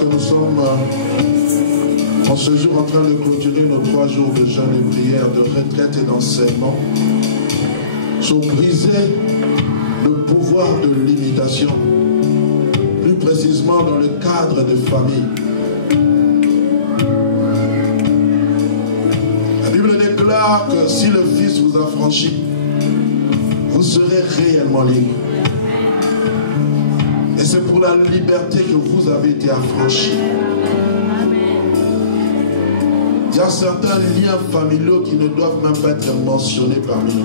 que nous sommes en ce jour en train de clôturer nos 3 jours de jeûne et prière, de retraite et d'enseignement, sur briser le pouvoir de l'imitation, plus précisément dans le cadre de famille. La Bible déclare que si le Fils vous affranchit, vous serez réellement libre. Et c'est pour la liberté que vous avez été affranchis. Il y a certains liens familiaux qui ne doivent même pas être mentionnés parmi nous.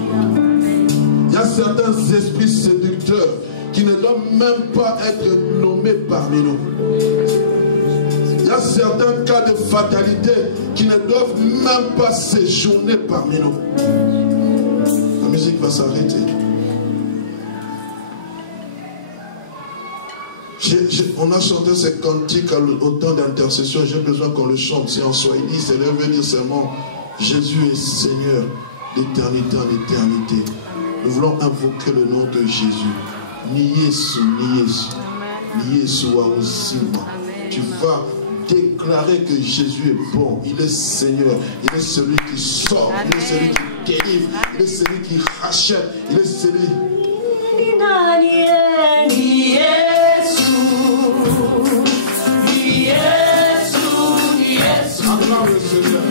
Il y a certains esprits séducteurs qui ne doivent même pas être nommés parmi nous. Il y a certains cas de fatalité qui ne doivent même pas séjourner parmi nous. La musique va s'arrêter. On a chanté ces cantiques au temps d'intercession. J'ai besoin qu'on le chante. Si en Swahili, c'est de venir seulement Jésus est Seigneur d'éternité en éternité. Nous voulons invoquer le nom de Jésus. Ni Yesu, ni Yesu. Ni Yesu wa uzima. Tu vas déclarer que Jésus est bon. Il est Seigneur. Il est celui qui sort. Il est celui qui délivre. Il est celui qui rachète. Il est celui... Acclame le Seigneur.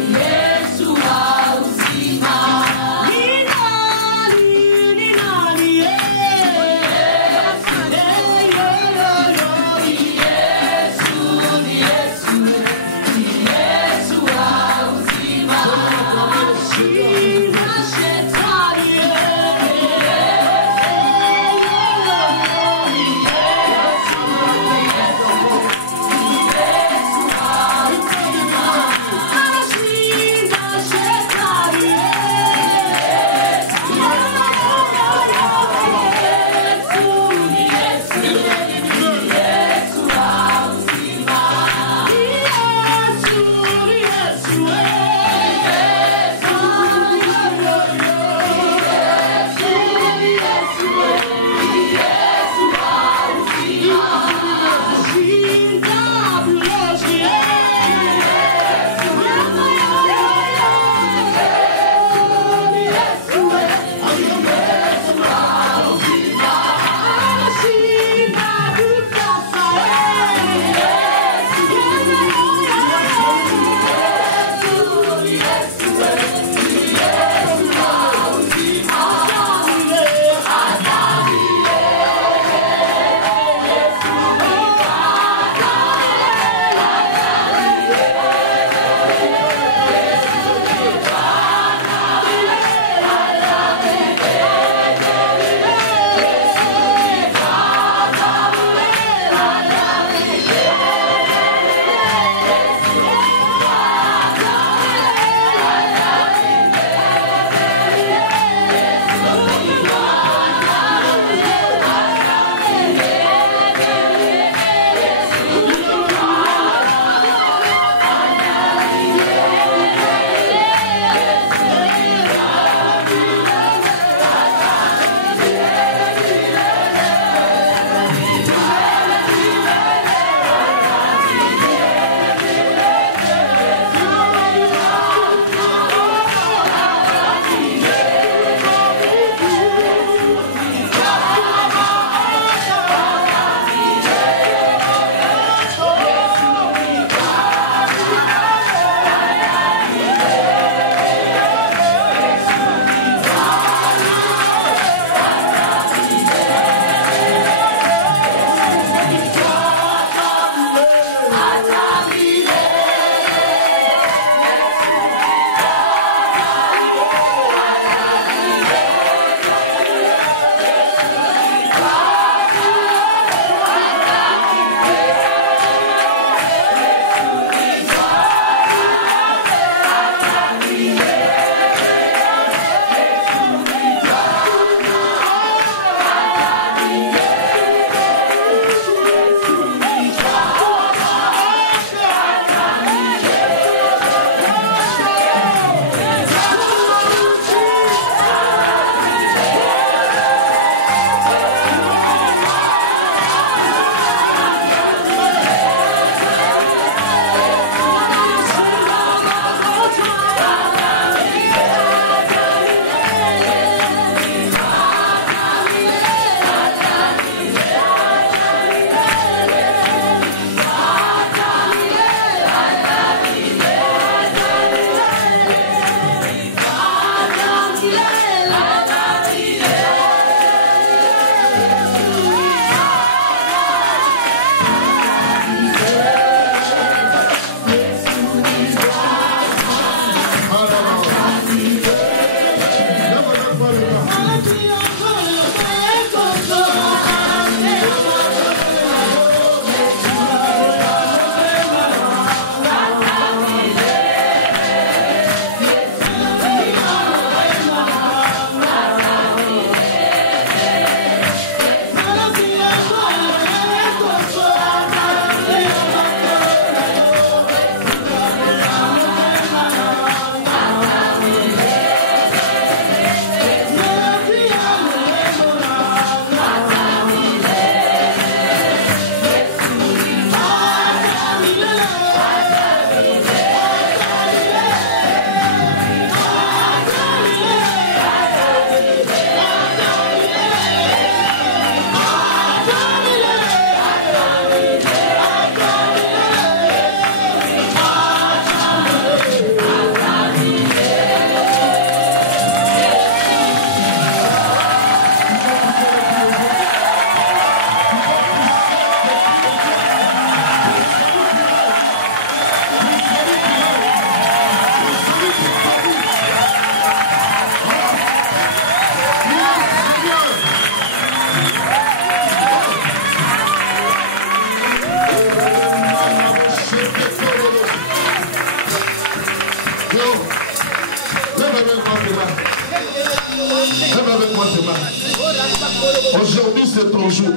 Aujourd'hui, c'est ton jour.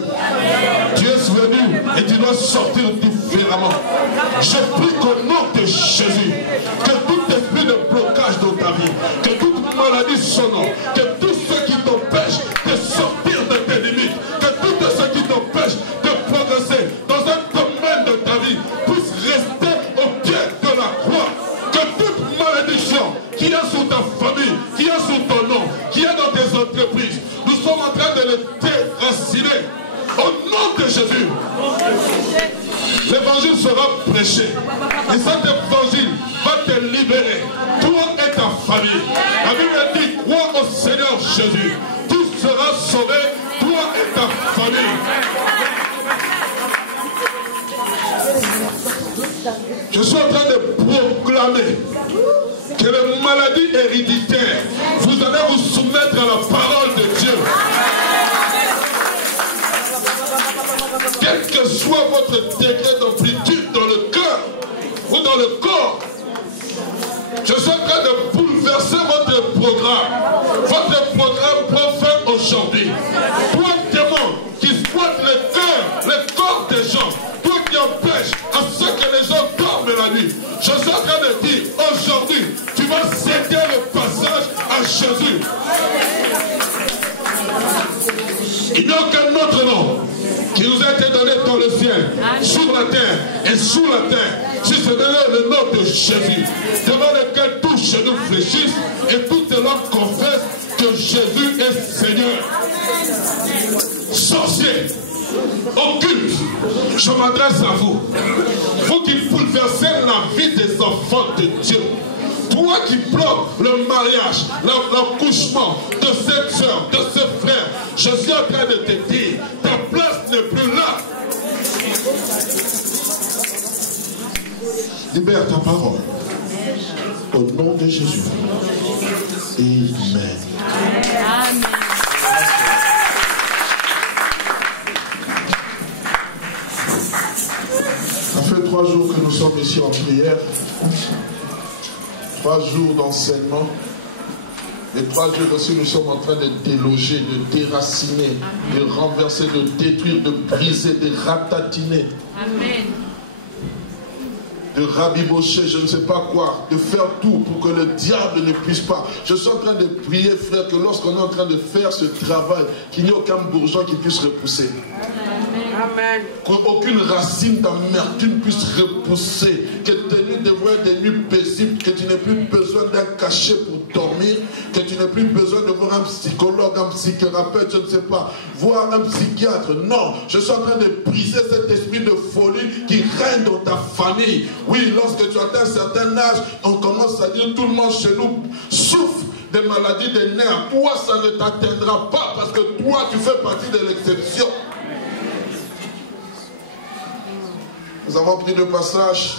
Tu es venu et tu dois sortir différemment. Je prie qu'au nom de Jésus, que tout esprit de blocage dans ta vie, que toute maladie sonore, que tout ce qui t'empêche de sortir de tes limites, que tout ce qui t'empêche de progresser dans un domaine de ta vie puisse rester au pied de la croix. Que toute malédiction qui est sur ta famille, qui est sur ton nom, qui est dans tes entreprises, nous sommes en train de les déraciner au nom de Jésus. L'évangile sera prêché et cet évangile va te libérer, toi et ta famille. La Bible dit, crois au Seigneur Jésus, tu seras sauvé, toi et ta famille. Je suis en train de proclamer que les maladies héréditaires, vous allez vous soumettre à la parole de Dieu. Quel que soit votre degré d'amplitude dans le cœur ou dans le corps, je suis en train de bouleverser votre programme. Votre programme prend fin aujourd'hui. Toi, démon, qui squatte le corps des gens, toi qui empêche à ce que les gens dorment la nuit, je suis en train de dire, aujourd'hui, tu vas céder le passage à Jésus. Il n'y a aucun autre nom qui nous a été donné dans le ciel, sur la terre et sous la terre, si ce n'est le nom de Jésus, devant lequel tous genoux fléchissent et toutes les langues confessent que Jésus est Seigneur. Sorciers, occultes, je m'adresse à vous, vous qui bouleversez la vie des enfants de Dieu. Toi qui bloques le mariage, l'accouchement de cette soeur, de ce frère, je suis en train de te dire, ta place n'est plus là. Libère ta parole. Au nom de Jésus. Amen. Amen. Ça fait 3 jours que nous sommes ici en prière. 3 jours d'enseignement. Les 3 jours aussi, nous sommes en train de déloger, de déraciner, de renverser, de détruire, de briser, de ratatiner. Amen. De rabibocher, je ne sais pas quoi, de faire tout pour que le diable ne puisse pas. Je suis en train de prier, frère, que lorsqu'on est en train de faire ce travail, qu'il n'y ait aucun bourgeon qui puisse repousser. Amen. Qu'aucune racine d'amertume puisse repousser. Que tes nuits deviennent des nuits paisibles. Que tu n'aies plus besoin d'un cachet pour dormir. Que tu n'aies plus besoin de voir un psychologue, un psychothérapeute, je ne sais pas. Voir un psychiatre. Non. Je suis en train de briser cet esprit de folie qui règne dans ta famille. Oui, lorsque tu atteins un certain âge, on commence à dire tout le monde chez nous souffre des maladies des nerfs. Toi, ça ne t'atteindra pas parce que toi, tu fais partie de l'exception. Nous avons pris le passage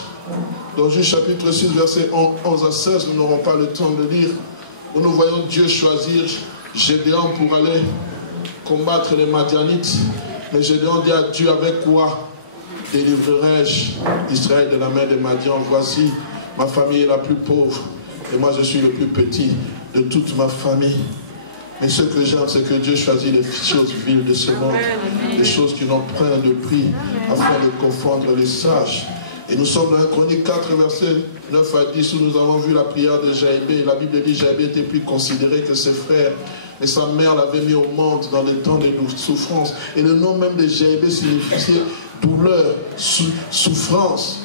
dans Juge chapitre 6, versets 11 à 16. Nous n'aurons pas le temps de lire. Où nous voyons Dieu choisir Gédéon pour aller combattre les Madianites. Mais Gédéon dit à Dieu, avec quoi délivrerai-je Israël de la main des Madians? Voici, ma famille est la plus pauvre. Et moi, je suis le plus petit de toute ma famille. Mais ce que j'aime, c'est que Dieu choisit les choses viles de ce monde, les choses qui n'ont point de prix, afin de confondre les sages. Et nous sommes dans 1 Chronique 4, versets 9 à 10, où nous avons vu la prière de Jaébé. La Bible dit que Jaébé était plus considéré que ses frères. Et sa mère l'avait mis au monde dans les temps de souffrance. Et le nom même de Jaébé signifiait douleur, souffrance.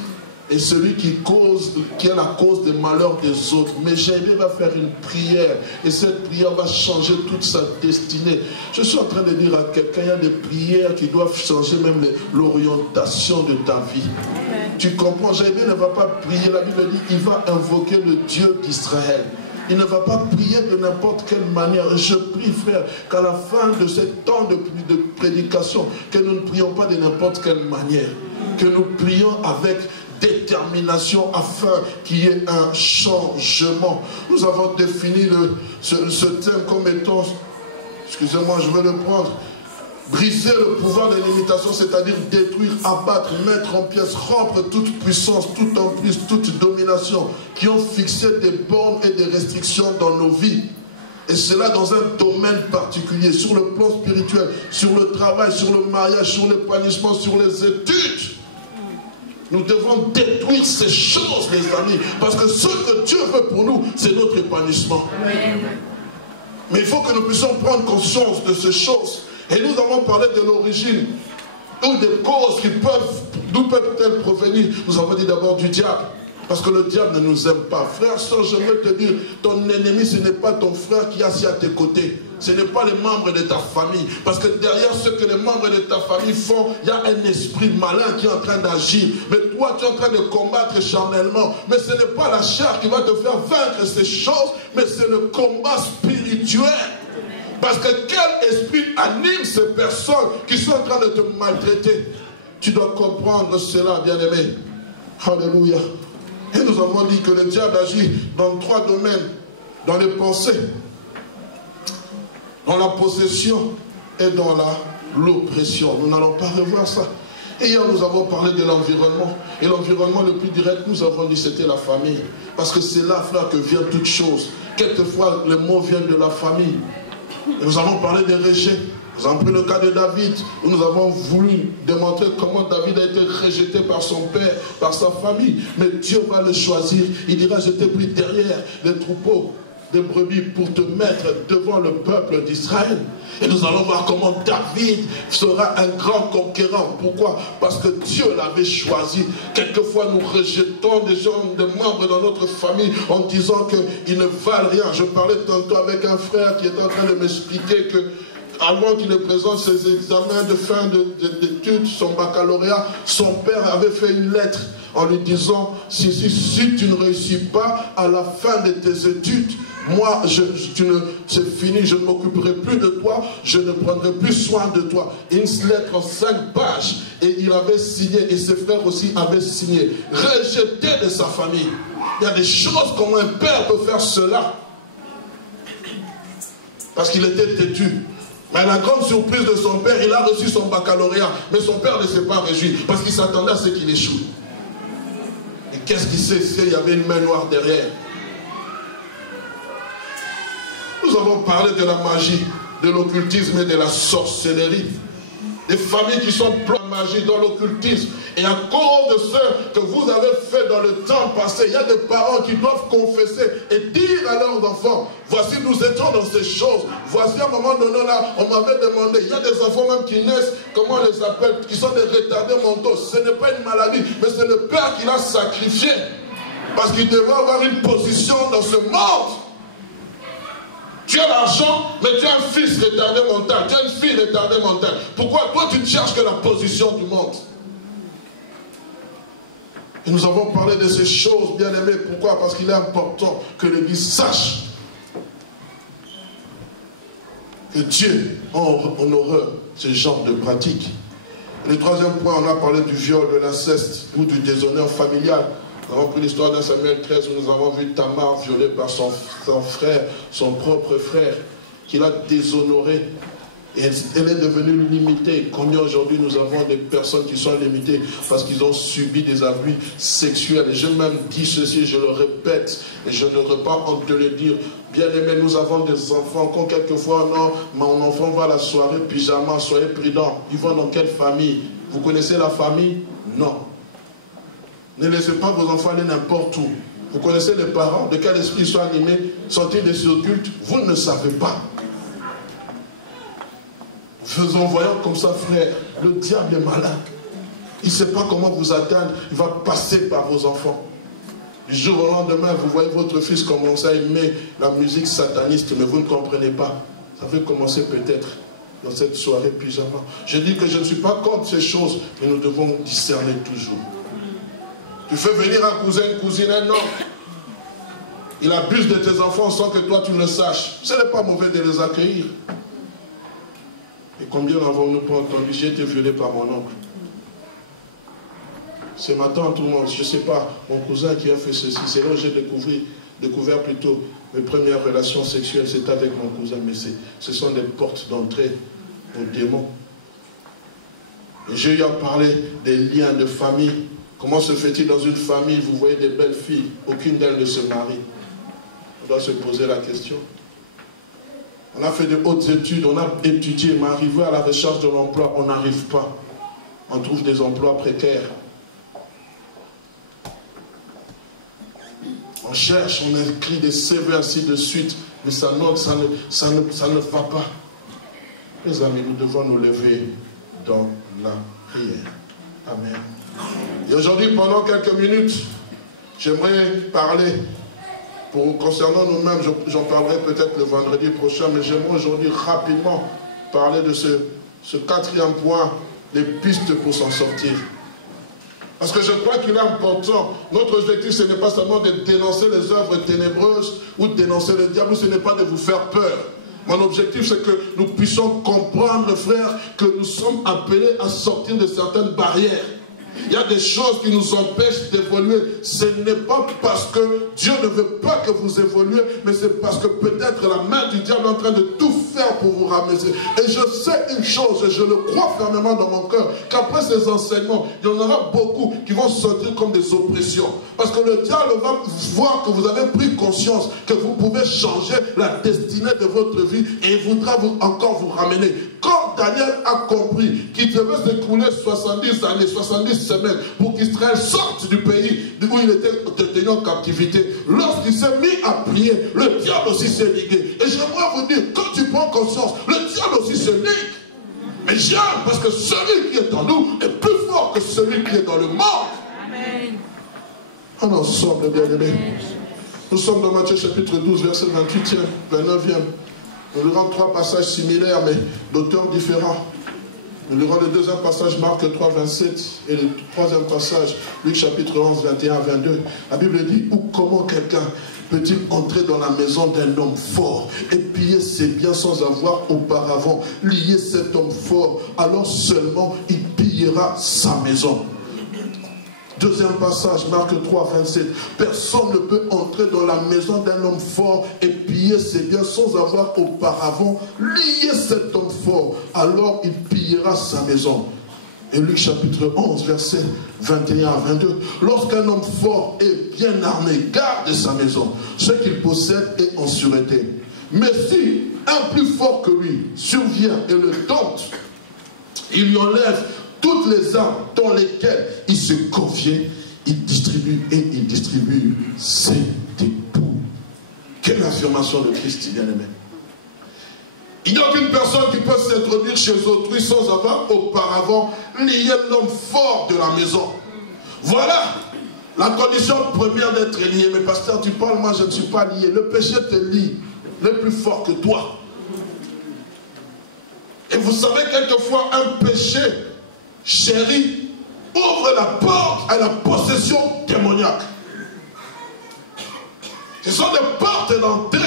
Et celui qui est la cause des malheurs des autres. Mais Jaébé va faire une prière. Et cette prière va changer toute sa destinée. Je suis en train de dire à quelqu'un, il y a des prières qui doivent changer même l'orientation de ta vie. Tu comprends, Jaébé ne va pas prier. La Bible dit qu'il va invoquer le Dieu d'Israël. Il ne va pas prier de n'importe quelle manière. Je prie, frère, qu'à la fin de ce temps de prédication, que nous ne prions pas de n'importe quelle manière. Que nous prions avec détermination afin qu'il y ait un changement. Nous avons défini ce thème comme étant, excusez-moi, je vais le prendre, briser le pouvoir de l'imitation, c'est-à-dire détruire, abattre, mettre en pièces, rompre toute puissance, toute emprise, toute domination qui ont fixé des bornes et des restrictions dans nos vies. Et cela dans un domaine particulier, sur le plan spirituel, sur le travail, sur le mariage, sur l'épanouissement, sur les études. Nous devons détruire ces choses, les amis, parce que ce que Dieu veut pour nous, c'est notre épanouissement. Amen. Mais il faut que nous puissions prendre conscience de ces choses. Et nous avons parlé de l'origine, ou des causes qui peuvent, d'où peuvent-elles provenir. Nous avons dit d'abord du diable. Parce que le diable ne nous aime pas. Frère, soeur, je veux te dire, ton ennemi, ce n'est pas ton frère qui est assis à tes côtés. Ce n'est pas les membres de ta famille. Parce que derrière ce que les membres de ta famille font, il y a un esprit malin qui est en train d'agir. Mais toi, tu es en train de combattre charnellement. Mais ce n'est pas la chair qui va te faire vaincre ces choses, mais c'est le combat spirituel. Parce que quel esprit anime ces personnes qui sont en train de te maltraiter? Tu dois comprendre cela, bien-aimé. Alléluia. Et nous avons dit que le diable agit dans 3 domaines. Dans les pensées, dans la possession et dans l'oppression. Nous n'allons pas revoir ça. Et hier, nous avons parlé de l'environnement. Et l'environnement le plus direct, nous avons dit, c'était la famille. Parce que c'est là, frère, que vient toute chose. Quelquefois, les mots viennent de la famille. Et nous avons parlé des rejets. Nous avons pris le cas de David, où nous avons voulu démontrer comment David a été rejeté par son père, par sa famille. Mais Dieu va le choisir. Il dira, je t'ai pris derrière les troupeaux de brebis pour te mettre devant le peuple d'Israël. Et nous allons voir comment David sera un grand conquérant. Pourquoi? Parce que Dieu l'avait choisi. Quelquefois, nous rejetons des gens, des membres dans notre famille en disant qu'ils ne valent rien. Je parlais tantôt avec un frère qui était en train de m'expliquer que avant qu'il ne présente ses examens de fin d'études, son baccalauréat, son père avait fait une lettre en lui disant, si tu ne réussis pas à la fin de tes études, moi, c'est fini, je ne m'occuperai plus de toi, je ne prendrai plus soin de toi. Une lettre en 5 pages, et il avait signé, et ses frères aussi avaient signé, rejeté de sa famille. Il y a des choses comment un père peut faire cela, parce qu'il était têtu. Mais la grande surprise de son père, il a reçu son baccalauréat. Mais son père ne s'est pas réjoui, parce qu'il s'attendait à ce qu'il échoue. Et qu'est-ce qu'il sait? Il y avait une main noire derrière. Nous avons parlé de la magie, de l'occultisme et de la sorcellerie. Des familles qui sont pleines de magie, dans l'occultisme. Et à cause de ce que vous avez fait dans le temps passé, il y a des parents qui doivent confesser et dire à leurs enfants, voici nous étions dans ces choses. Voici à un moment donné là, on m'avait demandé, il y a des enfants même qui naissent, comment on les appelle, qui sont des retardés mentaux. Ce n'est pas une maladie, mais c'est le père qui l'a sacrifié. Parce qu'il devait avoir une position dans ce monde. Tu as l'argent, mais tu as un fils retardé mental, tu as une fille retardée mentale. Pourquoi toi tu ne cherches que la position du monde? Et nous avons parlé de ces choses, bien aimées. Pourquoi? Parce qu'il est important que l'Église sache que Dieu a en horreur ce genre de pratiques. Le 3e point, on a parlé du viol, de l'inceste ou du déshonneur familial. Nous avons pris l'histoire d'un Samuel 13 où nous avons vu Tamar violée par son frère, son propre frère, qui l'a déshonoré. Et elle est devenue limitée. Combien aujourd'hui nous avons des personnes qui sont limitées parce qu'ils ont subi des abus sexuels. Et j'ai même dit ceci, je le répète, et je n'aurais pas honte de le dire. Bien aimé, nous avons des enfants, quand quelquefois, non, mon enfant va à la soirée pyjama, soyez prudents. Ils vont dans quelle famille? Vous connaissez la famille? Non. Ne laissez pas vos enfants aller n'importe où. Vous connaissez les parents, de quel esprit ils sont animés, sont-ils des occultes? Vous ne savez pas. Faisons voyant comme ça, frère, le diable est malin. Il ne sait pas comment vous atteindre, il va passer par vos enfants. Du jour au lendemain, vous voyez votre fils commencer à aimer la musique sataniste, mais vous ne comprenez pas. Ça va commencer peut-être dans cette soirée pyjama. Je dis que je ne suis pas contre ces choses, mais nous devons discerner toujours. Tu fais venir un cousin, une cousine, un oncle. Il abuse de tes enfants sans que toi tu le saches. Ce n'est pas mauvais de les accueillir. Et combien n'avons-nous pas entendu? J'ai été violé par mon oncle. C'est ma tante ou moi, je ne sais pas, mon cousin qui a fait ceci. C'est là où j'ai découvert plutôt mes premières relations sexuelles, c'est avec mon cousin. Mais ce sont des portes d'entrée aux démons. Et j'ai eu à parler des liens de famille. Comment se fait-il dans une famille, vous voyez des belles filles, aucune d'elles ne se marie? On doit se poser la question. On a fait de hautes études, on a étudié, mais arrivé à la recherche de l'emploi, on n'arrive pas. On trouve des emplois précaires. On cherche, on écrit des CV ainsi de suite, mais ça ne va pas. Mes amis, nous devons nous lever dans la prière. Amen. Et aujourd'hui, pendant quelques minutes, j'aimerais parler, concernant nous-mêmes, j'en parlerai peut-être le vendredi prochain, mais j'aimerais aujourd'hui rapidement parler de ce quatrième point, les pistes pour s'en sortir. Parce que je crois qu'il est important, notre objectif ce n'est pas seulement de dénoncer les œuvres ténébreuses ou de dénoncer le diable, ce n'est pas de vous faire peur. Mon objectif c'est que nous puissions comprendre, frères, que nous sommes appelés à sortir de certaines barrières. Il y a des choses qui nous empêchent d'évoluer. Ce n'est pas parce que Dieu ne veut pas que vous évoluez, mais c'est parce que peut-être la main du diable est en train de tout faire pour vous ramasser. Et je sais une chose, et je le crois fermement dans mon cœur, qu'après ces enseignements, il y en aura beaucoup qui vont sortir comme des oppressions. Parce que le diable va voir que vous avez pris conscience que vous pouvez changer la destinée de votre vie et il voudra encore vous ramener. Quand Daniel a compris qu'il devait s'écouler 70 années, 70 semaines pour qu'Israël sorte du pays où il était tenu en captivité, lorsqu'il s'est mis à prier, le diable aussi s'est ligué. Et j'aimerais vous dire, quand tu prends conscience, le diable aussi se ligue. Mais j'aime parce que celui qui est en nous est plus fort que celui qui est dans le monde. Amen. En ensemble, bien-aimés. Nous sommes dans Matthieu chapitre 12, verset 28e, 29e. Nous lirons 3 passages similaires, mais d'auteurs différents. Nous lirons le deuxième passage, Marc 3, 27, et le troisième passage, Luc chapitre 11, 21, 22. La Bible dit, ou comment quelqu'un peut-il entrer dans la maison d'un homme fort et piller ses biens sans avoir auparavant lié cet homme fort, alors seulement il pillera sa maison. Deuxième passage, Marc 3, 27. Personne ne peut entrer dans la maison d'un homme fort et piller ses biens sans avoir auparavant lié cet homme fort. Alors il pillera sa maison. Et Luc chapitre 11, verset 21 à 22. Lorsqu'un homme fort et bien armé garde sa maison, ce qu'il possède est en sûreté. Mais si un plus fort que lui survient et le tente, il lui enlève toutes les armes dans lesquelles il se confiait, il distribue ses dépôts. Quelle affirmation de Christ, bien-aimé. Il n'y a aucune personne qui peut s'introduire chez autrui sans avoir auparavant lié l'homme fort de la maison. Voilà la condition première d'être lié. Mais pasteur, tu parles, moi je ne suis pas lié. Le péché te lie, le plus fort que toi. Et vous savez, quelquefois, un péché chéri ouvre la porte à la possession démoniaque. Ce sont des portes d'entrée.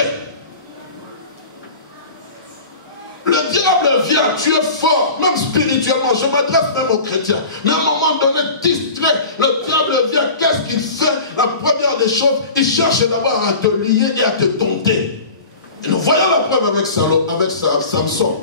Le diable vient, tu es fort, même spirituellement. Je m'adresse même aux chrétiens. Mais à un moment donné, distrait, le diable vient. Qu'est-ce qu'il fait? La première des choses, il cherche d'abord à te lier et à te dompter. Et nous voyons la preuve avec Samson.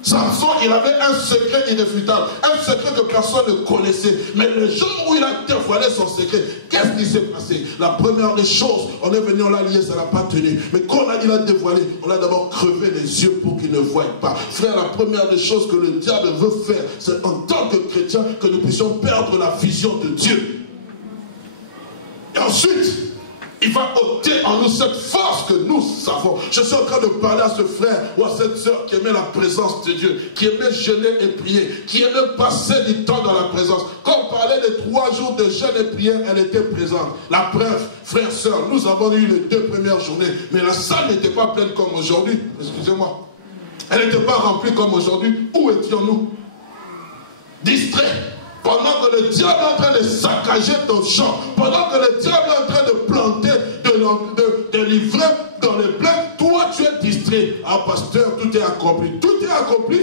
Samson, il avait un secret irréfutable, un secret que personne ne connaissait. Mais le jour où il a dévoilé son secret, qu'est-ce qui s'est passé? La première des choses, on est venu, on l'a lié, ça n'a pas tenu. Mais quand il a dévoilé, on a d'abord crevé les yeux pour qu'il ne voie pas. Frère, la première des choses que le diable veut faire, c'est en tant que chrétien que nous puissions perdre la vision de Dieu. Et ensuite, il va ôter en nous cette force que nous savons. Je suis en train de parler à ce frère ou à cette soeur qui aimait la présence de Dieu, qui aimait jeûner et prier, qui aimait passer du temps dans la présence. Quand on parlait des 3 jours de jeûne et prière, elle était présente. La preuve, frère, soeur, nous avons eu les 2 premières journées, mais la salle n'était pas pleine comme aujourd'hui. Excusez-moi. Elle n'était pas remplie comme aujourd'hui. Où étions-nous? Distraits. Pendant que le diable est en train de saccager ton champ, pendant que le diable est en train de planter, de livrer dans les plaines, toi tu es distrait. Ah pasteur, tout est accompli. Tout est accompli.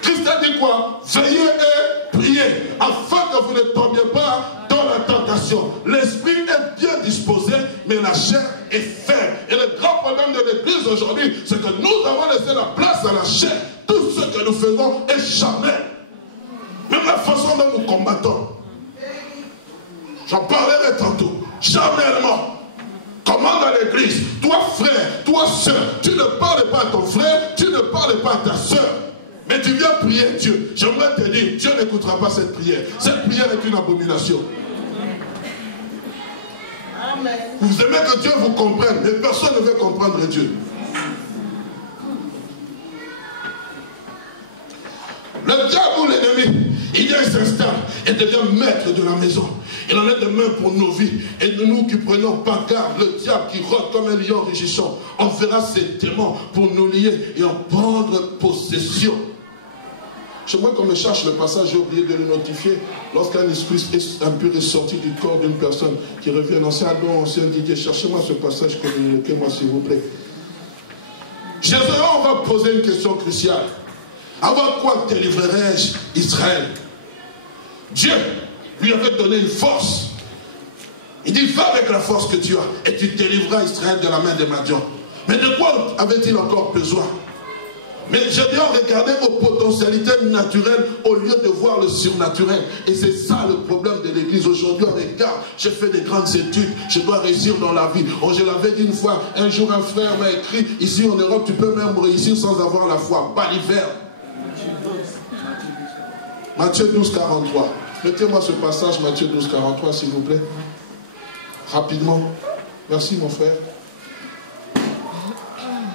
Christ a dit quoi? Veillez et priez, afin que vous ne tombiez pas dans la tentation. L'esprit est bien disposé, mais la chair est faible. Et le grand problème de l'église aujourd'hui, c'est que nous avons laissé la place à la chair. Tout ce que nous faisons est jamais. Même la façon dont nous combattons. J'en parlerai tantôt. Jamais. Comment dans l'église, toi frère, toi sœur, tu ne parles pas à ton frère, tu ne parles pas à ta sœur. Mais tu viens prier Dieu. J'aimerais te dire, Dieu n'écoutera pas cette prière. Cette prière est une abomination. Amen. Vous aimez que Dieu vous comprenne, mais personne ne veut comprendre Dieu. Le diable ou l'ennemi, il vient s'installe et devient maître de la maison. Il en est de même pour nos vies. Et nous qui prenons pas garde, le diable qui rôde comme un lion rugissant, on verra ses démons pour nous lier et en prendre possession. J'aimerais qu'on me cherche le passage, j'ai oublié de le notifier. Lorsqu'un esprit impur est sorti du corps d'une personne qui revient, ancien Adam, ancien Didier, cherchez-moi ce passage, communiquez-moi s'il vous plaît. Jésus, on va poser une question cruciale. Avant quoi délivrerai-je Israël? Dieu lui avait donné une force. Il dit, va avec la force que tu as et tu délivreras Israël de la main des Madians. Mais de quoi avait-il encore besoin? Mais je dois regarder aux potentialités naturelles au lieu de voir le surnaturel. Et c'est ça le problème de l'église aujourd'hui. On regarde, j'ai fait des grandes études, je dois réussir dans la vie. Oh, je l'avais dit une fois, un jour un frère m'a écrit, ici en Europe, tu peux même réussir sans avoir la foi. Pas l'hiver. Matthieu 12, 43. Mettez-moi ce passage, Matthieu 12, 43, s'il vous plaît. Rapidement. Merci, mon frère.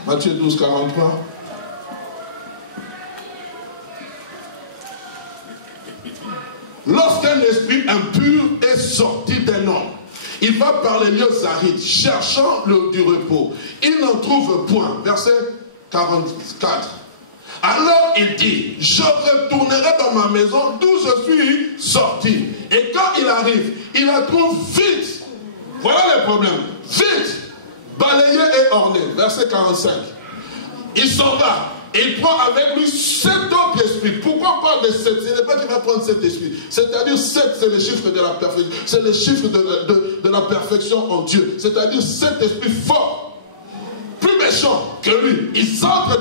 Matthieu 12, 43. Lorsqu'un esprit impur est sorti d'un homme, il va par les lieux arides, cherchant du repos. Il n'en trouve point. Verset 44. Alors il dit, je retournerai dans ma maison d'où je suis sorti. Et quand il arrive, il la trouve vide. Voilà le problème. Vide, balayé et orné. Verset 45. Il s'en va. Il prend avec lui 7 autres esprits. Pourquoi on parle de 7? Ce n'est pas qu'il va prendre 7 esprits. C'est-à-dire 7, c'est le chiffre de la perfection. C'est le chiffre de la perfection en Dieu. C'est-à-dire 7 esprits forts. Plus méchants que lui. Ils entrent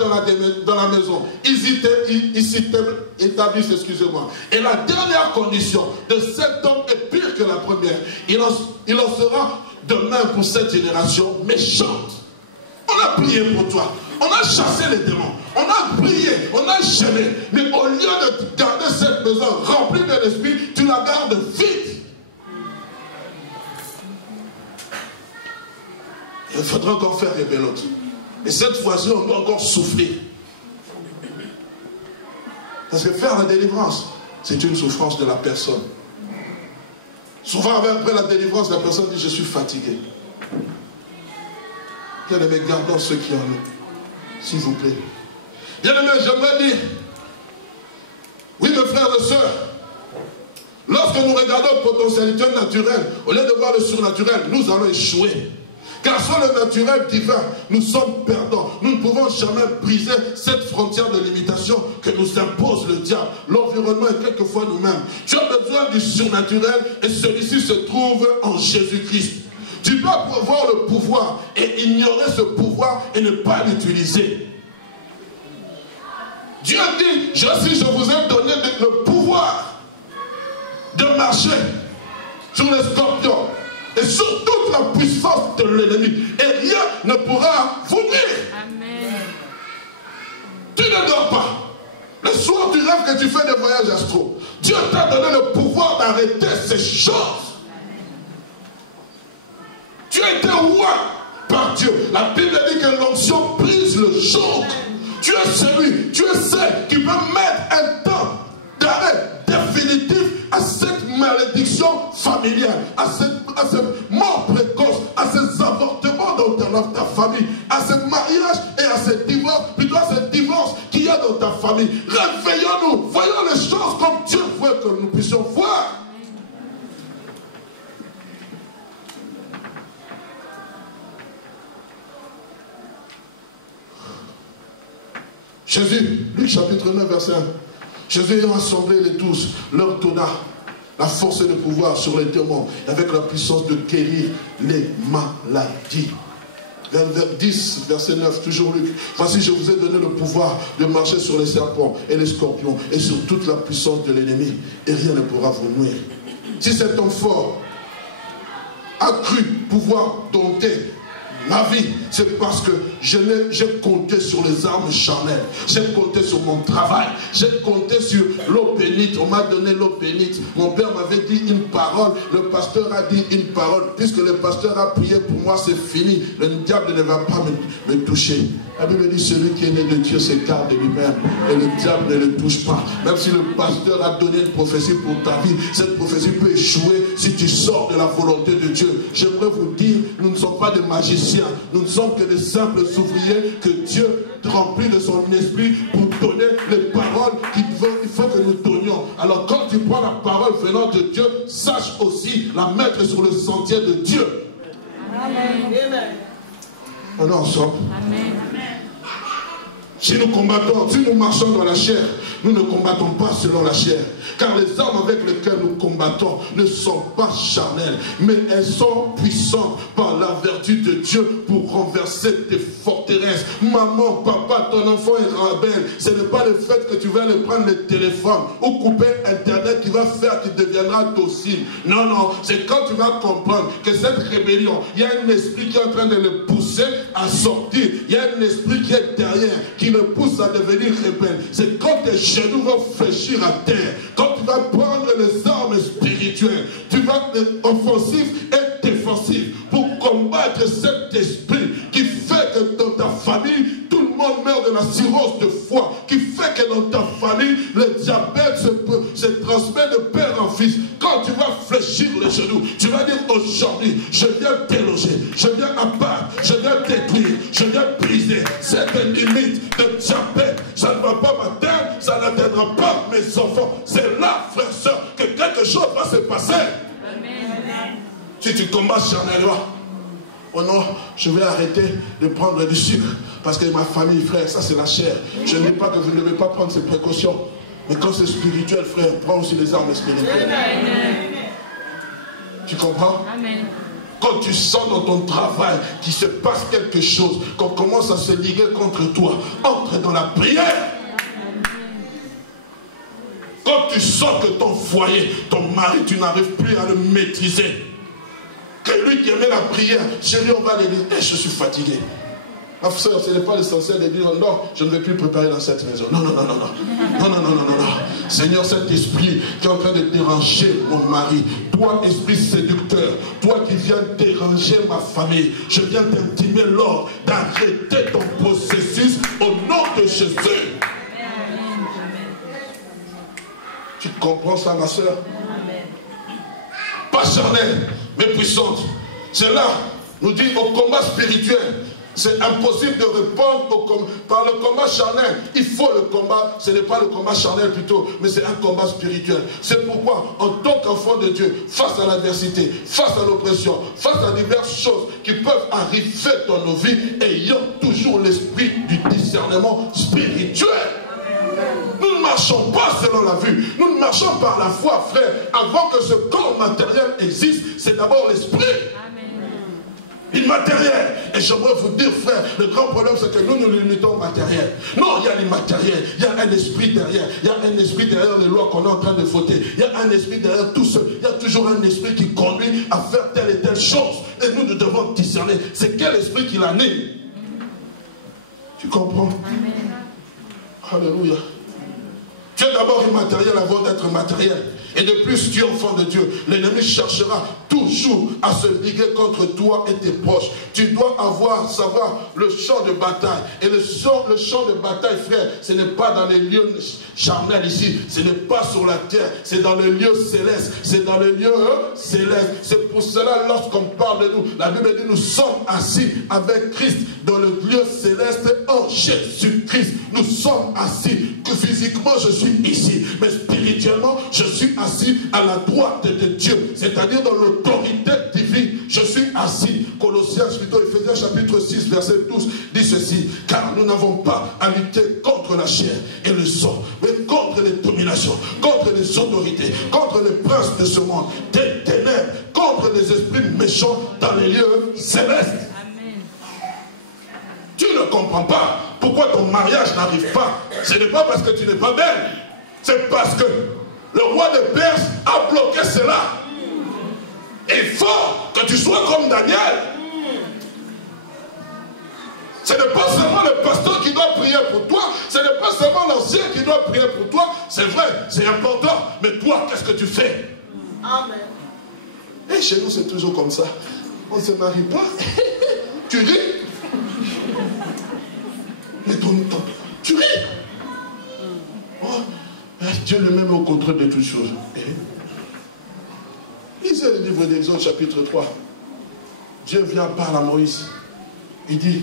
dans la maison. Ils s'y établissent, excusez-moi. Et la dernière condition de cet homme est pire que la première. Il en sera de même pour cette génération méchante. On a prié pour toi. On a chassé les démons. On a prié. On a gêné. Mais au lieu de garder cette maison remplie de l'esprit, tu la gardes vide. Il faudra encore faire rêver l'autre. Et cette fois-ci, on doit encore souffrir. Parce que faire la délivrance, c'est une souffrance de la personne. Souvent, après la délivrance, la personne dit, je suis fatigué. Bien-aimés, gardons ceux qui en ont. S'il vous plaît. Bien-aimés, j'aimerais dire, oui, mes frères et sœurs, lorsque nous regardons les potentialités naturelles, au lieu de voir le surnaturel, nous allons échouer. Car sans le naturel divin, nous sommes perdants. Nous ne pouvons jamais briser cette frontière de limitation que nous impose le diable, l'environnement et quelquefois nous-mêmes. Tu as besoin du surnaturel et celui-ci se trouve en Jésus-Christ. Tu peux avoir le pouvoir et ignorer ce pouvoir et ne pas l'utiliser. Dieu dit, si je vous ai donné le pouvoir de marcher sur les scorpions et sur toute la puissance de l'ennemi, et rien ne pourra vous nuire. Amen. Tu ne dors pas. Le soir, tu rêves que tu fais des voyages astro. Dieu t'a donné le pouvoir d'arrêter ces choses. Tu as été roi par Dieu. La Bible dit que l'onction brise le joug. Tu es celui, tu es celle qui peut mettre un temps d'arrêt définitif à cette malédiction familiale, à cette mort précoce, à ces avortements dans ta famille, à ce mariage et à ce divorce, plutôt à ce divorce qu'il y a dans ta famille. Réveillons-nous, voyons les choses comme Dieu veut que nous puissions voir. Jésus, Luc chapitre 9, verset 1. Jésus ayant assemblé les 12, leur donna la force et le pouvoir sur les démons, avec la puissance de guérir les maladies. 10, verset 9, toujours Luc. Voici, je vous ai donné le pouvoir de marcher sur les serpents et les scorpions et sur toute la puissance de l'ennemi, et rien ne pourra vous nuire. Si cet homme fort a cru pouvoir dompter ma vie, c'est parce que j'ai compté sur les armes charnelles. J'ai compté sur mon travail. J'ai compté sur l'eau bénite. On m'a donné l'eau bénite. Mon père m'avait dit une parole. Le pasteur a dit une parole. Puisque le pasteur a prié pour moi, c'est fini. Le diable ne va pas me toucher. La Bible dit, celui qui est né de Dieu s'écarte de lui-même. Et le diable ne le touche pas. Même si le pasteur a donné une prophétie pour ta vie, cette prophétie peut échouer si tu sors de la volonté de Dieu. J'aimerais vous dire, nous ne sommes pas des magiciens. Nous ne sommes que des simples ouvriers que Dieu remplit de son esprit pour donner les paroles qu'il faut que nous donnions. Alors quand tu prends la parole venant de Dieu, sache aussi la mettre sur le sentier de Dieu. Amen. On est ensemble. Amen. Si nous combattons, si nous marchons dans la chair, nous ne combattons pas selon la chair. Car les armes avec lesquelles nous combattons ne sont pas charnelles, mais elles sont puissantes par la vertu de Dieu pour renverser tes forteresses. Maman, papa, ton enfant est rebelle. Ce n'est pas le fait que tu vas lui prendre le téléphone ou couper Internet qui va faire qu'il deviendra docile. Non, non, c'est quand tu vas comprendre que cette rébellion, il y a un esprit qui est en train de le pousser à sortir. Il y a un esprit qui est derrière, qui le pousse à devenir rebelle. C'est quand tes genoux vont fléchir à terre, quand tu vas prendre les armes spirituelles, tu vas être offensif et défensif pour combattre cet esprit qui fait que dans ta famille, tout le monde meurt de la cirrhose de foie, qui fait que dans ta famille, le diabète se transmet de père en fils. Quand tu vas fléchir les genoux, tu vas dire aujourd'hui, je viens déloger, je viens abattre, je viens détruire, je viens briser cette limite de diabète. Ça ne va pas m'atteindre, ça n'atteindra pas mes enfants. C'est là, frère, soeur, que quelque chose va se passer. Amen. Si tu combats charnellement, oh non, je vais arrêter de prendre du sucre parce que ma famille, frère, ça c'est la chair. Je ne dis pas que vous ne devez pas prendre ces précautions. Mais quand c'est spirituel, frère, prends aussi les armes spirituelles. Amen. Tu comprends? Amen. Quand tu sens dans ton travail qu'il se passe quelque chose, qu'on commence à se liguer contre toi, entre dans la prière. Quand tu sens que ton foyer, ton mari, tu n'arrives plus à le maîtriser, que lui qui aimait la prière, chérie, on va à l'église, je suis fatigué. Ma soeur, ce n'est pas l'essentiel de dire non, je ne vais plus préparer dans cette maison. Non, non, non, non, non. Non, non, non, non, non, non. Seigneur, cet esprit qui est en train de déranger mon mari, toi, esprit séducteur, toi qui viens déranger ma famille, je viens t'intimer l'ordre d'arrêter ton processus au nom de Jésus. Tu comprends ça, ma soeur? Pas charnelle, mais puissante. C'est là, nous dit au combat spirituel. C'est impossible de répondre par le combat charnel. Il faut le combat, ce n'est pas le combat charnel plutôt, mais c'est un combat spirituel. C'est pourquoi, en tant qu'enfant de Dieu, face à l'adversité, face à l'oppression, face à diverses choses qui peuvent arriver dans nos vies, ayant toujours l'esprit du discernement spirituel. Nous ne marchons pas selon la vue, nous ne marchons par la foi, frère. Avant que ce corps matériel existe, c'est d'abord l'esprit. Immatériel. Et j'aimerais vous dire, frère, le grand problème c'est que nous nous limitons au matériel. Non, il y a l'immatériel, il y a un esprit derrière, il y a un esprit derrière les lois qu'on est en train de voter, il y a un esprit derrière tout ce, il y a toujours un esprit qui conduit à faire telle et telle chose. Et nous devons discerner, c'est quel esprit qui l'a né. Tu comprends? Amen. Alléluia. Tu es d'abord immatériel avant d'être matériel. Et de plus, tu es enfant de Dieu. L'ennemi cherchera toujours à se liguer contre toi et tes proches. Tu dois savoir le champ de bataille. Et le champ de bataille, frère, ce n'est pas dans les lieux charnels ici. Ce n'est pas sur la terre. C'est dans le lieu céleste. C'est dans le lieu céleste. C'est pour cela, lorsqu'on parle de nous, la Bible dit, nous sommes assis avec Christ dans le lieu céleste en Jésus-Christ. Nous sommes assis. Que physiquement, je suis ici. Mais spirituellement, je suis assis à la droite de Dieu, c'est-à-dire dans l'autorité divine. Je suis assis. Colossiens, plutôt Éphésiens chapitre 6, verset 12, dit ceci: car nous n'avons pas à lutter contre la chair et le sang, mais contre les dominations, contre les autorités, contre les princes de ce monde, des ténèbres, contre les esprits méchants dans les lieux célestes. Amen. Tu ne comprends pas pourquoi ton mariage n'arrive pas. Ce n'est pas parce que tu n'es pas belle, c'est parce que le roi de Perse a bloqué cela. Il faut que tu sois comme Daniel. Ce n'est pas seulement le pasteur qui doit prier pour toi, ce n'est pas seulement l'ancien qui doit prier pour toi. C'est vrai, c'est important. Mais toi, qu'est-ce que tu fais? Amen. Et chez nous, c'est toujours comme ça. On ne se marie pas. Tu ris. Mais tu ris. Oh, Dieu lui-même est au contrôle de toutes choses. Lisez le livre d'Exode chapitre 3. Dieu vient parler à Moïse. Il dit,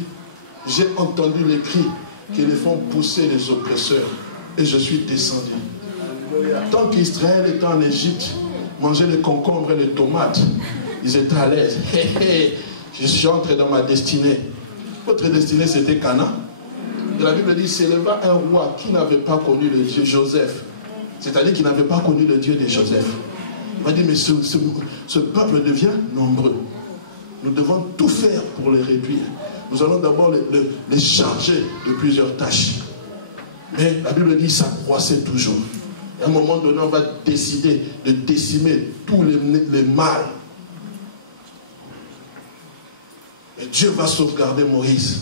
j'ai entendu les cris qui les font pousser les oppresseurs et je suis descendu. Tant qu'Israël était en Égypte, mangeait les concombres et les tomates, ils étaient à l'aise. Je suis entré dans ma destinée. Votre destinée, c'était Canaan. Et la Bible dit, s'éleva un roi qui n'avait pas connu le Dieu Joseph. C'est-à-dire qu'il n'avait pas connu le Dieu de Joseph. Il m'a dit, mais ce peuple devient nombreux. Nous devons tout faire pour les réduire. Nous allons d'abord les charger de plusieurs tâches. Mais la Bible dit, ça croissait toujours. Et à un moment donné, on va décider de décimer tous les mâles. Et Dieu va sauvegarder Moïse.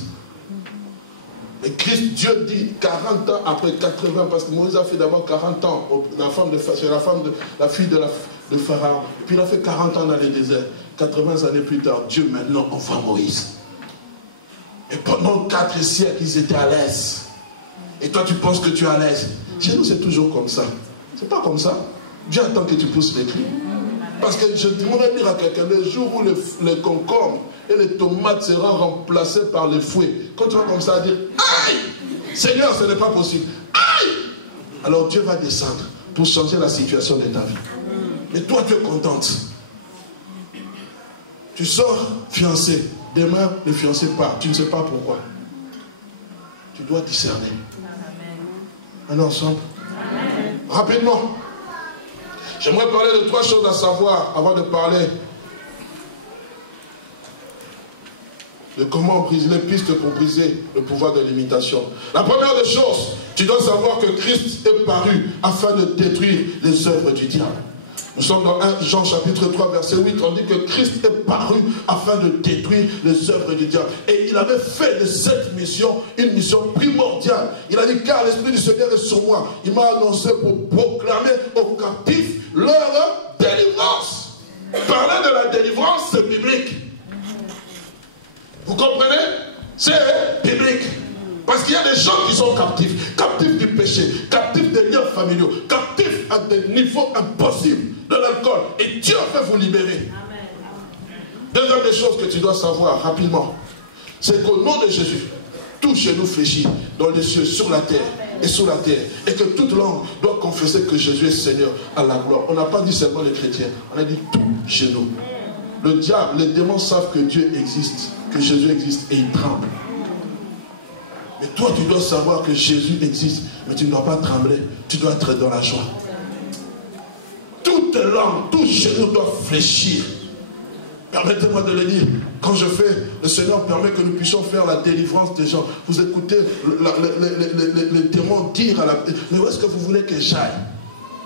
Et Christ, Dieu dit 40 ans après 80, parce que Moïse a fait d'abord 40 ans, la fille de Pharaon. Puis il a fait 40 ans dans le désert. 80 années plus tard, Dieu maintenant envoie Moïse. Et pendant 4 siècles, ils étaient à l'aise. Et toi, tu penses que tu es à l'aise. Chez nous, c'est toujours comme ça. C'est pas comme ça. Dieu attend que tu pousses les cris. Parce que je demanderais dire à quelqu'un, le jour où les concombres et les tomates seront remplacés par les fouets, quand tu vas comme ça dire, aïe, Seigneur, ce n'est pas possible. Aïe! Alors Dieu va descendre pour changer la situation de ta vie. Mais toi, tu es contente. Tu sors fiancé. Demain, le fiancé part. Tu ne sais pas pourquoi. Tu dois discerner. On est ensemble. Rapidement. J'aimerais parler de 3 choses à savoir avant de parler de comment briser les pistes pour briser le pouvoir de l'imitation. La première des choses, tu dois savoir que Christ est paru afin de détruire les œuvres du diable. Nous sommes dans 1 Jean chapitre 3 verset 8, on dit que Christ est paru afin de détruire les œuvres du diable. Et il avait fait de cette mission une mission primordiale. Il a dit, car l'Esprit du Seigneur est sur moi. Il m'a annoncé pour proclamer aux captifs leur délivrance. Parler de la délivrance, c'est biblique. Vous comprenez? C'est biblique. Parce qu'il y a des gens qui sont captifs. Captifs du péché, captifs des liens familiaux, captifs à des niveaux impossibles de l'alcool. Et Dieu fait vous libérer. Deuxième des choses que tu dois savoir rapidement, c'est qu'au nom de Jésus, tout genou fléchit dans les cieux, sur la terre et sous la terre. Et que toute langue doit confesser que Jésus est Seigneur à la gloire. On n'a pas dit seulement les chrétiens, on a dit tout genou. Le diable, les démons savent que Dieu existe, que Jésus existe et ils tremblent. Mais toi, tu dois savoir que Jésus existe, mais tu ne dois pas trembler, tu dois être dans la joie. Toute langue, tout genou doit fléchir. Permettez-moi de le dire. Quand je fais, le Seigneur permet que nous puissions faire la délivrance des gens. Vous écoutez les démons dire à la... Mais où est-ce que vous voulez que j'aille?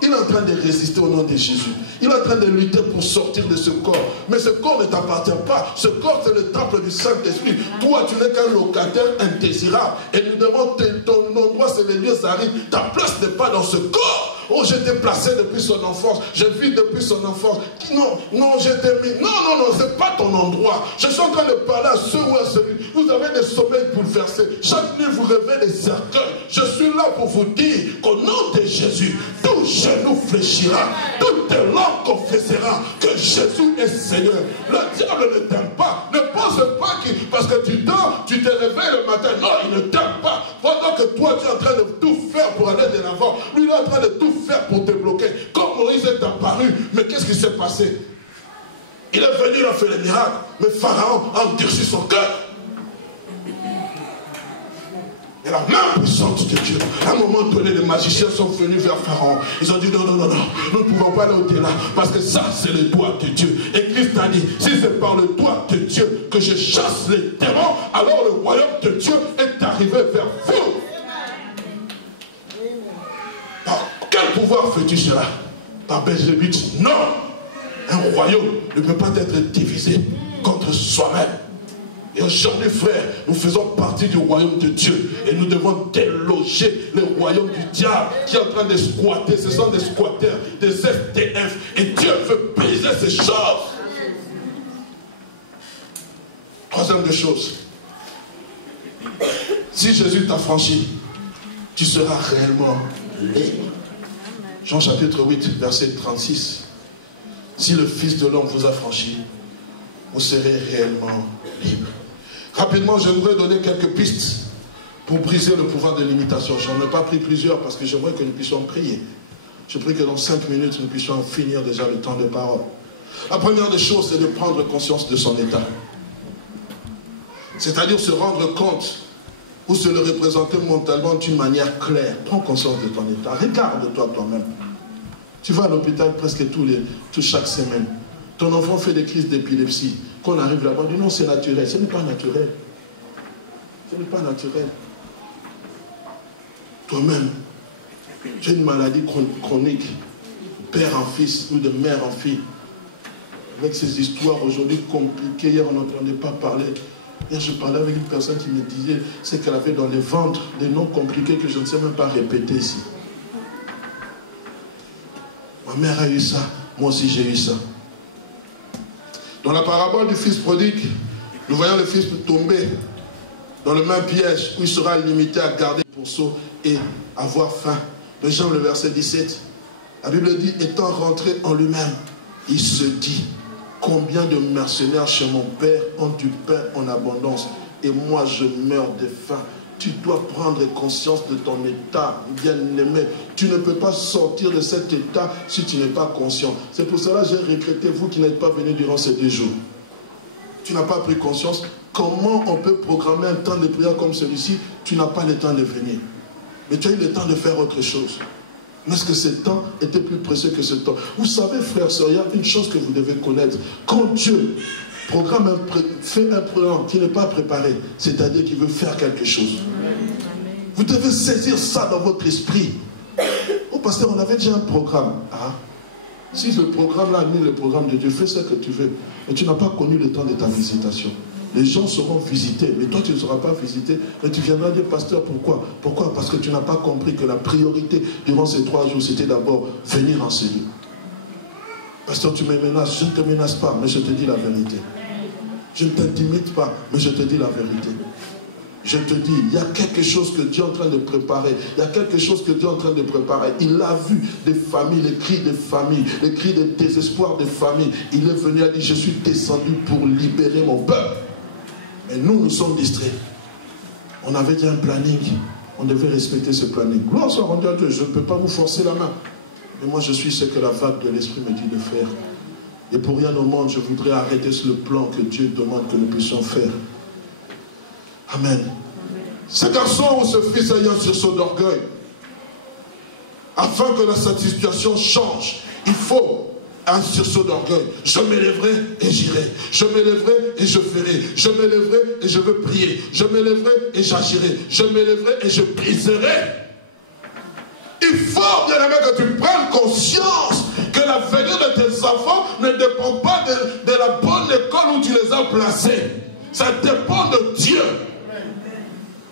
Il est en train de résister au nom de Jésus. Il est en train de lutter pour sortir de ce corps. Mais ce corps ne t'appartient pas. Ce corps, c'est le temple du Saint-Esprit. Toi, tu n'es qu'un locataire indésirable. Et nous devons, ton endroit, c'est les lieux arides. Ta place n'est pas dans ce corps. Oh, j'étais placé depuis son enfance. Je vis depuis son enfance. Non, j'étais mis. Non, c'est pas ton endroit. Je suis en train de parler à ceux ou à celui. Vous avez des sommeils bouleversés. Chaque nuit, vous rêvez des cercueils. Je suis là pour vous dire qu'au nom de Jésus, tout genou fléchira. Toute langue confessera que Jésus est Seigneur. Le diable ne t'aime pas. Ne pense pas parce que tu dors, tu te réveilles le matin. Non, il ne t'aime pas. Pendant que toi, tu es en train de tout faire pour aller de l'avant. Lui, il est en train de tout faire pour te bloquer. Quand Moïse est apparu, mais qu'est-ce qui s'est passé? Il est venu, il a fait les miracles, mais Pharaon a endurci son cœur. Et la main puissante de Dieu, à un moment donné, les magiciens sont venus vers Pharaon. Ils ont dit non, nous ne pouvons pas aller au-delà, parce que ça, c'est le doigt de Dieu. Et Christ a dit, si c'est par le doigt de Dieu que je chasse les démons, alors le royaume de Dieu est arrivé vers vous. Par quel pouvoir fais-tu cela? Par Belzébuth? Non! Un royaume ne peut pas être divisé contre soi-même. Et aujourd'hui, frère, nous faisons partie du royaume de Dieu. Et nous devons déloger le royaume du diable qui est en train de squatter. Ce sont des squatteurs, des STF. Et Dieu veut briser ces choses. Troisième des choses. Si Jésus t'a franchi, tu seras réellement libre. Jean chapitre 8, verset 36. Si le Fils de l'homme vous a franchi, vous serez réellement libre. Rapidement, j'aimerais donner quelques pistes pour briser le pouvoir de l'imitation. J'en ai pas pris plusieurs parce que j'aimerais que nous puissions prier. Je prie que dans 5 minutes, nous puissions finir déjà le temps de parole. La première des choses, c'est de prendre conscience de son état. C'est-à-dire se rendre compte ou se le représenter mentalement d'une manière claire. Prends conscience de ton état. Regarde-toi toi-même. Tu vas à l'hôpital presque chaque semaine. Ton enfant fait des crises d'épilepsie. Quand on arrive là-bas, on dit non, c'est naturel. Ce n'est pas naturel. Ce n'est pas naturel. Toi-même, tu as une maladie chronique, père en fils ou de mère en fille. Avec ces histoires aujourd'hui compliquées, hier on n'entendait pas parler. Hier je parlais avec une personne qui me disait ce qu'elle avait dans les ventres, des noms compliqués que je ne sais même pas répéter ici. Ma mère a eu ça, moi aussi j'ai eu ça. Dans la parabole du fils prodigue, nous voyons le fils tomber dans le même piège où il sera limité à garder le pourceau et avoir faim. Mais Jean, le verset 17, la Bible dit, étant rentré en lui-même, il se dit, combien de mercenaires chez mon père ont du pain en abondance et moi je meurs de faim. Tu dois prendre conscience de ton état, bien-aimé. Tu ne peux pas sortir de cet état si tu n'es pas conscient. C'est pour cela que j'ai regretté, vous qui n'êtes pas venus durant ces 2 jours. Tu n'as pas pris conscience. Comment on peut programmer un temps de prière comme celui-ci? Tu n'as pas le temps de venir. Mais tu as eu le temps de faire autre chose. Mais est-ce que ce temps était plus précieux que ce temps? Vous savez, frères, sœurs, il y a une chose que vous devez connaître. Quand Dieu fait un programme qui n'est pas préparé, c'est-à-dire qu'il veut faire quelque chose. Vous devez saisir ça dans votre esprit. Oh, pasteur, on avait déjà un programme. Ah, si le programme là, le programme de Dieu, fais ce que tu veux. Mais tu n'as pas connu le temps de ta visitation. Les gens seront visités, mais toi tu ne seras pas visité. Mais tu viendras dire, pasteur, pourquoi? Pourquoi? Parce que tu n'as pas compris que la priorité durant ces 3 jours, c'était d'abord venir en ce lieu. Pasteur, tu me menaces. Je ne te menace pas, mais je te dis la vérité. Je ne t'intimide pas, mais je te dis la vérité. Je te dis, il y a quelque chose que Dieu est en train de préparer. Il y a quelque chose que Dieu est en train de préparer. Il a vu des familles, les cris des familles, les cris de désespoir des familles. Il est venu et dit, je suis descendu pour libérer mon peuple. Et nous sommes distraits. On avait dit un planning. On devait respecter ce planning. Gloire soit rendue à Dieu. Je ne peux pas vous forcer la main. Mais moi, je suis ce que la vague de l'esprit me dit de faire. Et pour rien au monde, je voudrais arrêter sur le plan que Dieu demande que nous puissions faire. Amen. Ce garçon ou ce fils ayant un sursaut d'orgueil, afin que la situation change, il faut un sursaut d'orgueil. Je m'élèverai et j'irai. Je m'élèverai et je ferai. Je m'élèverai et je veux prier. Je m'élèverai et j'agirai. Je m'élèverai et je briserai. Il faut, bien aimé, que tu prennes conscience que l'avenir de tes enfants ne dépend pas de la bonne école où tu les as placés. Ça dépend de Dieu.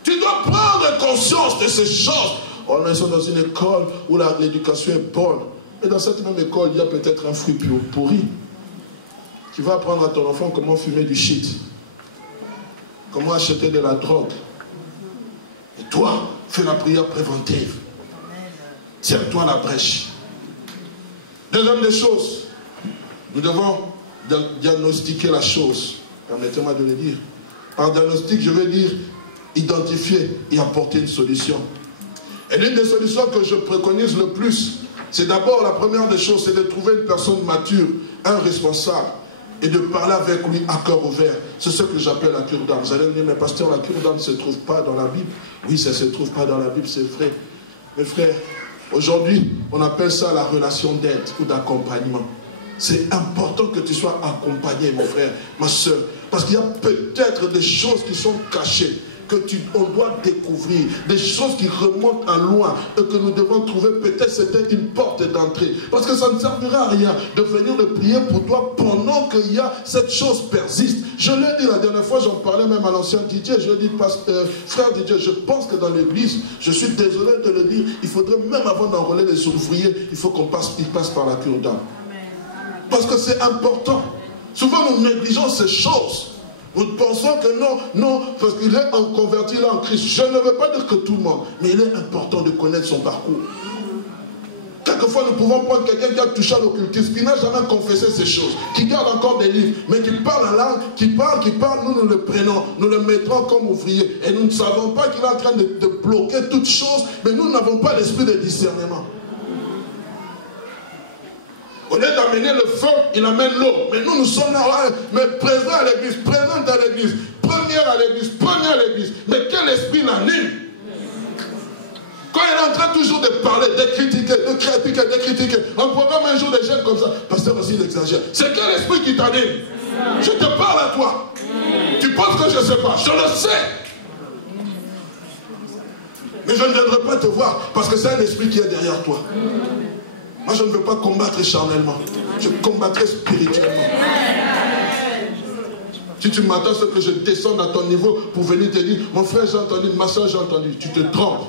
Tu dois prendre conscience de ces choses. On est dans une école où l'éducation est bonne. Et dans cette même école, il y a peut-être un fruit pourri. Tu vas apprendre à ton enfant comment fumer du shit. Comment acheter de la drogue. Et toi, fais la prière préventive. Tiens-toi la brèche. Deuxième des choses, nous devons diagnostiquer la chose. Permettez-moi de le dire. Par diagnostic, je veux dire identifier et apporter une solution. Et l'une des solutions que je préconise le plus, c'est d'abord, la première des choses, c'est de trouver une personne mature, un responsable, et de parler avec lui à cœur ouvert. C'est ce que j'appelle la cure d'âme. Vous allez me dire, mais pasteur, la cure d'âme ne se trouve pas dans la Bible. Oui, ça ne se trouve pas dans la Bible, c'est vrai. Mes frères, aujourd'hui, on appelle ça la relation d'aide ou d'accompagnement. C'est important que tu sois accompagné, mon frère, ma soeur. Parce qu'il y a peut-être des choses qui sont cachées. on doit découvrir, des choses qui remontent à loin et que nous devons trouver. Peut-être c'était une porte d'entrée. Parce que ça ne servira à rien de venir de prier pour toi pendant qu'il y a cette chose persiste. Je l'ai dit la dernière fois, j'en parlais même à l'ancien Didier, je lui ai dit, frère Didier, je pense que dans l'église, je suis désolé de le dire, il faudrait même avant d'enrôler les ouvriers, il faut qu'ils passent par la cure d'âme. Parce que c'est important. Souvent nous négligeons ces choses. Nous pensons que non, parce qu'il est converti là en Christ. Je ne veux pas dire que tout le monde, mais il est important de connaître son parcours. Quelquefois, nous pouvons prendre quelqu'un qui a touché à l'occultisme, qui n'a jamais confessé ces choses, qui garde encore des livres, mais qui parle la langue, qui parle, nous le prenons, nous le mettrons comme ouvrier. Et nous ne savons pas qu'il est en train de bloquer toutes choses, mais nous n'avons pas l'esprit de discernement. Au lieu d'amener le feu, il amène l'eau. Mais nous sommes là, mais présents à l'église, présents à l'église, première à l'église. Mais quel esprit l'anime? Quand il est en train toujours de parler, de critiquer, on programme un jour des jeunes comme ça, pasteur aussi il exagère. C'est quel esprit qui t'anime? Je te parle à toi. Tu penses que je ne sais pas? Je le sais. Mais je ne viendrai pas te voir parce que c'est un esprit qui est derrière toi. Moi, je ne veux pas combattre charnellement. Je combattrai spirituellement. Si tu m'attends ce que je descende à ton niveau pour venir te dire, mon frère j'ai entendu, ma soeur j'ai entendu, tu te trompes.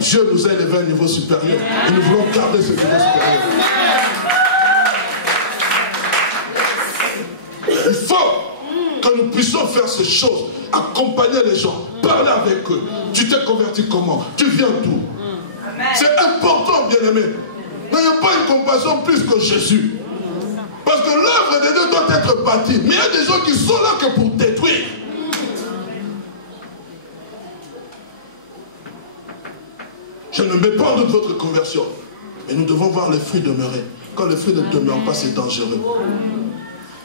Dieu nous a élevés à un niveau supérieur. Et nous voulons garder ce niveau supérieur. Il faut que nous puissions faire ces choses. Accompagner les gens. Parler avec eux. Tu t'es converti comment? Tu viens d'où? C'est important, bien-aimé. N'ayons pas une compassion plus que Jésus. Parce que l'œuvre de Dieu doit être bâtie. Mais il y a des gens qui sont là que pour détruire. Je ne mets pas en doute votre conversion. Mais nous devons voir les fruits demeurer. Quand les fruits ne demeurent pas, c'est dangereux.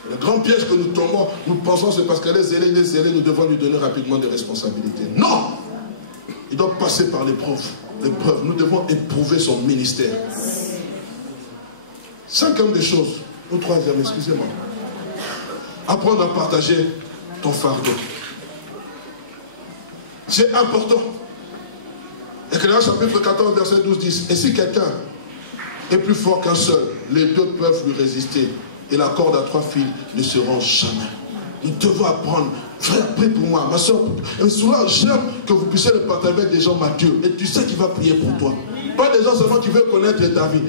Le grand piège que nous tombons, nous pensons c'est parce qu'elle est zélée, nous devons lui donner rapidement des responsabilités. Non! Il doit passer par l'épreuve. Nous devons éprouver son ministère. Cinquième des choses, ou troisième, excusez-moi. Apprendre à partager ton fardeau. C'est important. Ecclésiaste chapitre 14, verset 12 dit, et si quelqu'un est plus fort qu'un seul, les deux peuvent lui résister. Et la corde à 3 fils ne se rend jamais. Nous devons apprendre. Frère, prie pour moi. Ma soeur, souvent j'aime que vous puissiez le partager avec des gens matures. Et tu sais qu'il va prier pour toi. Pas des gens seulement qui veulent connaître ta vie.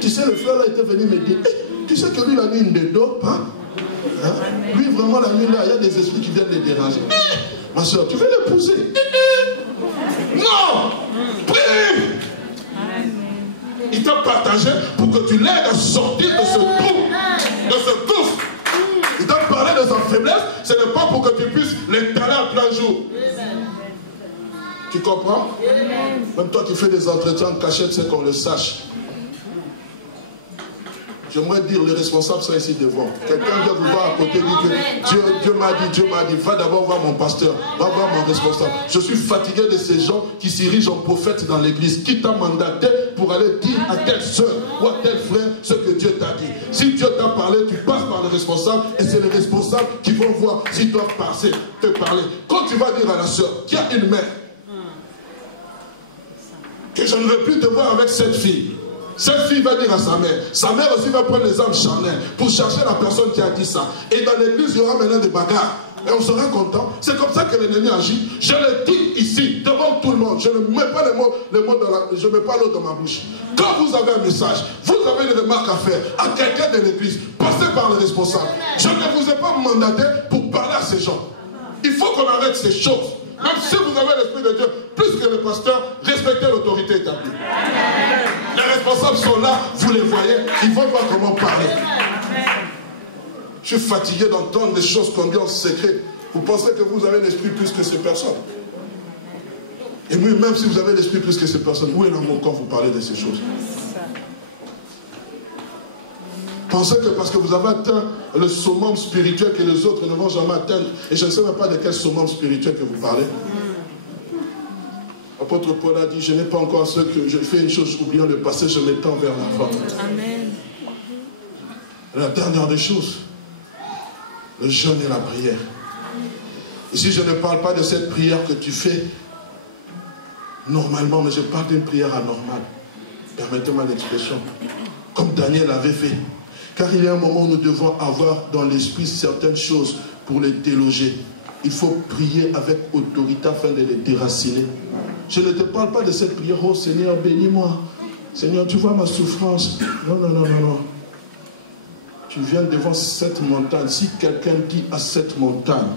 Tu sais, le frère là était venu me dire, tu sais que lui, la nuit, il ne dort pas. Hein? Lui, vraiment, la nuit là, il y a des esprits qui viennent les déranger. Ma soeur, tu veux l'épouser? Non! Prie! Il t'a partagé pour que tu l'aides à sortir de ce gouffre. Il t'a parlé de sa faiblesse, ce n'est pas pour que tu puisses l'étaler à plein jour. Tu comprends? Même toi qui fais des entretiens en cachette, c'est qu'on le sache. J'aimerais dire, les responsables sont ici devant. Quelqu'un vient vous voir à côté, dit que Dieu m'a dit, va d'abord voir mon pasteur, va voir mon responsable. Je suis fatigué de ces gens qui s'érigent en prophète dans l'église, qui t'a mandaté pour aller dire à telle soeur ou à tel frère ce que Dieu t'a dit. Si Dieu t'a parlé, tu passes par le responsable et c'est les responsables qui vont voir s'ils doivent te parler. Quand tu vas dire à la soeur qui a une mère, que je ne veux plus te voir avec cette fille, cette fille va dire à sa mère aussi va prendre les âmes charnelles pour chercher la personne qui a dit ça. Et dans l'église, il y aura maintenant des bagarres. Et on sera content. C'est comme ça que l'ennemi agit. Je le dis ici, devant tout le monde. Je ne mets pas je ne mets pas l'eau dans ma bouche. Quand vous avez un message, vous avez une remarque à faire à quelqu'un de l'église, passez par le responsable. Je ne vous ai pas mandaté pour parler à ces gens. Il faut qu'on arrête ces choses. Même si vous avez l'Esprit de Dieu, plus que le pasteur, respectez l'autorité établie. Les responsables sont là, vous les voyez, ils vont voir comment parler. Je suis fatigué d'entendre des choses qu'on dit en secret. Vous pensez que vous avez l'esprit plus que ces personnes. Et même si vous avez l'esprit plus que ces personnes, où est l'amour quand vous parlez de ces choses? Pensez que parce que vous avez atteint le summum spirituel que les autres ne vont jamais atteindre, et je ne sais même pas de quel summum spirituel que vous parlez. L'apôtre Paul a dit, je n'ai pas encore ce que je fais une chose, oubliant le passé, je m'étends vers l'avant. Amen. La dernière des choses, le jeûne et la prière. Ici, je ne parle pas de cette prière que tu fais normalement, mais je parle d'une prière anormale. Permettez-moi l'expression. Comme Daniel avait fait. Car il y a un moment où nous devons avoir dans l'esprit certaines choses pour les déloger. Il faut prier avec autorité afin de les déraciner. Je ne te parle pas de cette prière, oh Seigneur, bénis-moi. Seigneur, tu vois ma souffrance. Non, non, non, non, non. Tu viens devant cette montagne. Si quelqu'un dit à cette montagne,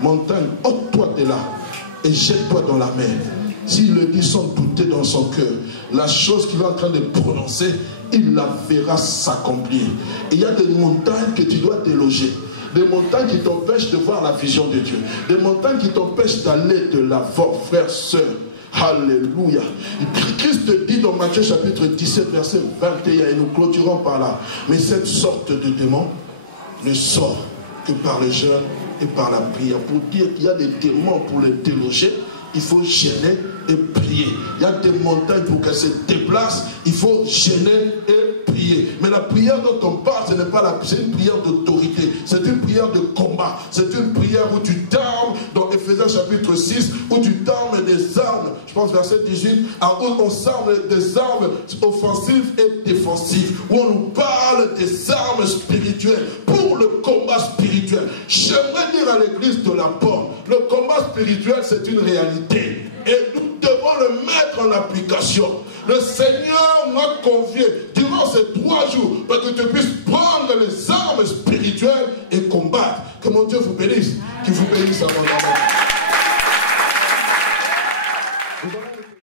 montagne, ôte-toi de là et jette-toi dans la mer. S'il le dit sans douter dans son cœur, la chose qu'il est en train de prononcer, il la verra s'accomplir. Il y a des montagnes que tu dois déloger. Des montagnes qui t'empêchent de voir la vision de Dieu. Des montagnes qui t'empêchent d'aller de l'avant, frères, sœurs. Alléluia. Christ dit dans Matthieu chapitre 17, verset 21, et nous clôturons par là. Mais cette sorte de démon ne sort que par le jeûne et par la prière. Pour dire qu'il y a des démons pour les déloger, il faut gêner et prier. Il y a des montagnes pour qu'elles se déplacent, il faut gêner et prier. Mais la prière dont on parle, ce n'est pas la prière, c'est une prière d'autorité, c'est une prière de combat, c'est une prière où tu t'armes, dans Ephésiens chapitre 6, où tu t'armes des armes, je pense verset 18, où on s'arme des armes offensives et défensives, où on nous parle des armes spirituelles pour le combat spirituel. J'aimerais dire à l'église de la porte, le combat spirituel c'est une réalité. Et nous devons le mettre en application. Le Seigneur m'a convié durant ces 3 jours pour que tu puisses prendre les armes spirituelles et combattre. Que mon Dieu vous bénisse. Qu'il vous bénisse abondamment.